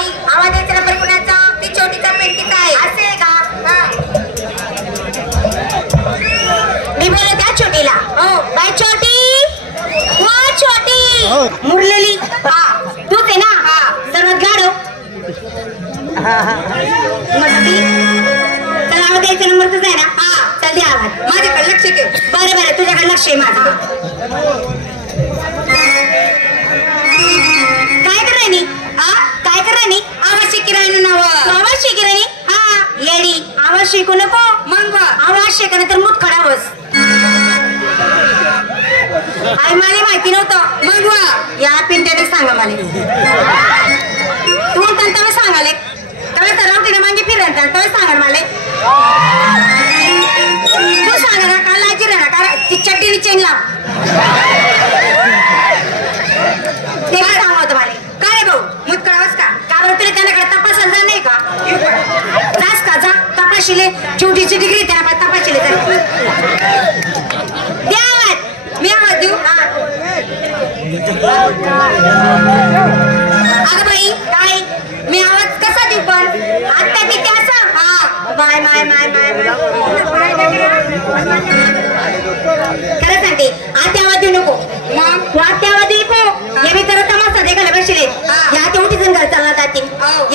बाई आवाज द्यायचा नंबर कुणाचा? ती छोटीचा पेटकीचा आहे. असे आहे का? मी बोलले त्या छोटीला. हो बाई छोटी वा छोटी मुरलेली. हा तूच आहे ना? हा सर्वात गाढव मस्ती. चल आवाज द्यायचा नंबर तुझा आहे ना? हा चल दे आवाज. माझ्याकडे लक्ष ठेव. बरं बरं तुझ्याकडे लक्ष आहे माझं. काय कर राणी? हा काय कर राणी? आवाज शिकी राणी नाव. आवाज शिकी राणी? हा येडी आवाज शिकू नको. मग आवाज शिकणं तर मुठ खडावस. आई मला माहिती नव्हतं. मग या पिंट्याने सांगा मला. तू तंतवे सांगाले तवे सरवतीने मागे फिरत तवे सांगा मला. तू सांगा ना का लाजी राहा का ती चड्डीने चेन लाव. ते सांगा होतं मला. का रे भाऊ मूत कळावस का? का बरं तुला त्याच्याकडे तपासायला जा नाही का? जास का जा तपाशिले. छोटीची डिग्री त्याला तपाशिले जा. द्या आवाज. मी आवाज देऊ? अगं बाई काय मी आवाज कसा देऊ पण? आता मी त्याचा हा बाय माय माय माय खरं सांगते आता आवाज देऊ नको. मग तू आता आवाज देऊ नको. हे मी तर तमाशा देखायला बसले. या तेवढी जण घर चालला जाते.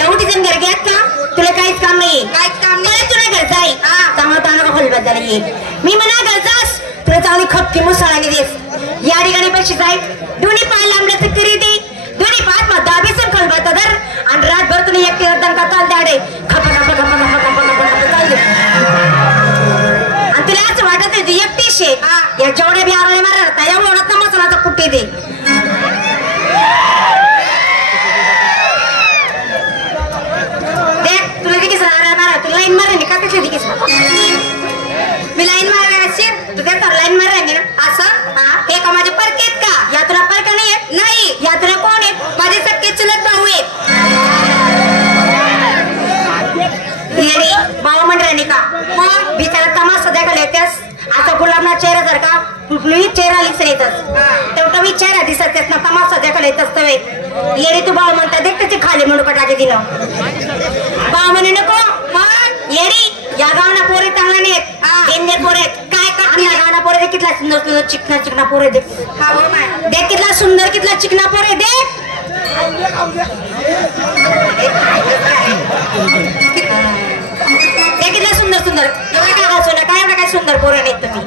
एवढी जण घर घ्यात का? तुला काहीच काम नाही. काहीच काम नाही. तुला घर जाई चांगला चांगला खोलबात झाला ये. मी म्हणा घर जास तुला चांगली खपकी मुसळाने देस. या ठिकाणी बशी जाईल दोन्ही पाय लांबल्याचं करी दे. दोन्ही पाय मग दाबीसून खोलबात धर आणि रातभर तुला एकटी दंका चाल द्याडे खपा खपा खपा खपा खपा खपा चाल दे. आणि तुला असं वाटत नाही तू एकटी शे या जेवढ्या बी आरोळे मारता एवढा तमासनाचा कुठे दे. देख तुला दिकीस मारा तू लाईन मारा का कशी दिकीस? मी लाईन मारा अशी तू त्याचा लाईन मारा ना असं. हा हे का माझे परकेत का? या तुला परका नाही येत? नाही. या तुला कोण आहे? माझे सख्खे चुलत भाऊ आहेत. भाऊ म्हणले का? मग बिचारा तमाशा द्यायला येतेस आता गुलाबना चेहरा जर का कुठलीही चेहरा दिसत येतच तेवढा मी चेहरा दिसत येत ना तमाशा द्यायला येत असतं. येडी तू भाऊ म्हणता देख त्याची खाली म्हणू कटाके दिलं. भाऊ म्हणे नको मग येडी या गावना पोरे चांगला नाहीत. डेंजर पोरे काय करते या गावना पोरे कितला सुंदर सुंदर चिकना चिकना पोरे देख. हा बोल माय देख कितला सुंदर कितला चिकना पोरे देख. देख कितला सुंदर सुंदर एवढा काय घासू ना काय एवढा काय सुंदर पोरे नाहीत तुम्ही.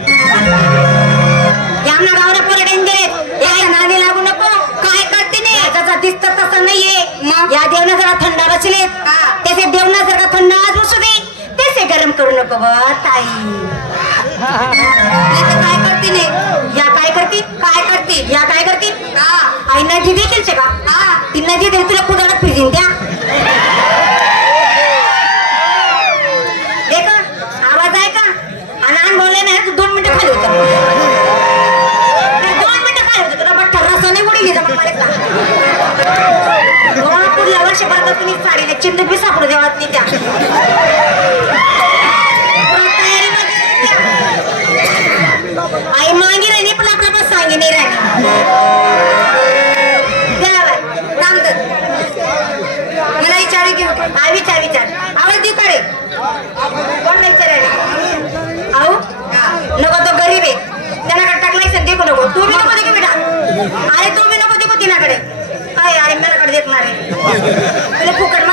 यामना गावना पोरे डेंजर आहेत. या नादी लागू नको. काय करते नाही त्याचा दिसत तसं नाहीये. या देवना जरा थंड बसले त्याचे देवना जर का थंड आज बसू दे तेसे गरम करू नको ब ताई. काय करते नाही या काय करते काय करते या काय करते? आई नदी देखील का? ती नदी दे तुला कुदाडत फिरीन द्या. देख आवाज आहे का? आणि बोलले नाही तू 2 मिनिटं खाली होतं. 2 मिनिटं खाली होतं तुला बट्टा रसा नाही उडी घ्यायचा मला पुढल्या वर्षभरात तुम्ही साडीने चिंत बी सापडू देवात नाही त्या. आई मागे राहिली पण आपल्या पण सांगे नाही राहिली. मला विचारू घेऊ हा विचार विचार आवाज देऊ कडे कोण विचारायला? अहो नको तो गरीब आहे त्याला टाकलाय सध्या देखू नको. तू बी नको देखू बेटा. अरे तू बी नको देखू तिनाकडे. अरे अरे मलाकडे देत नाही तुला फुकट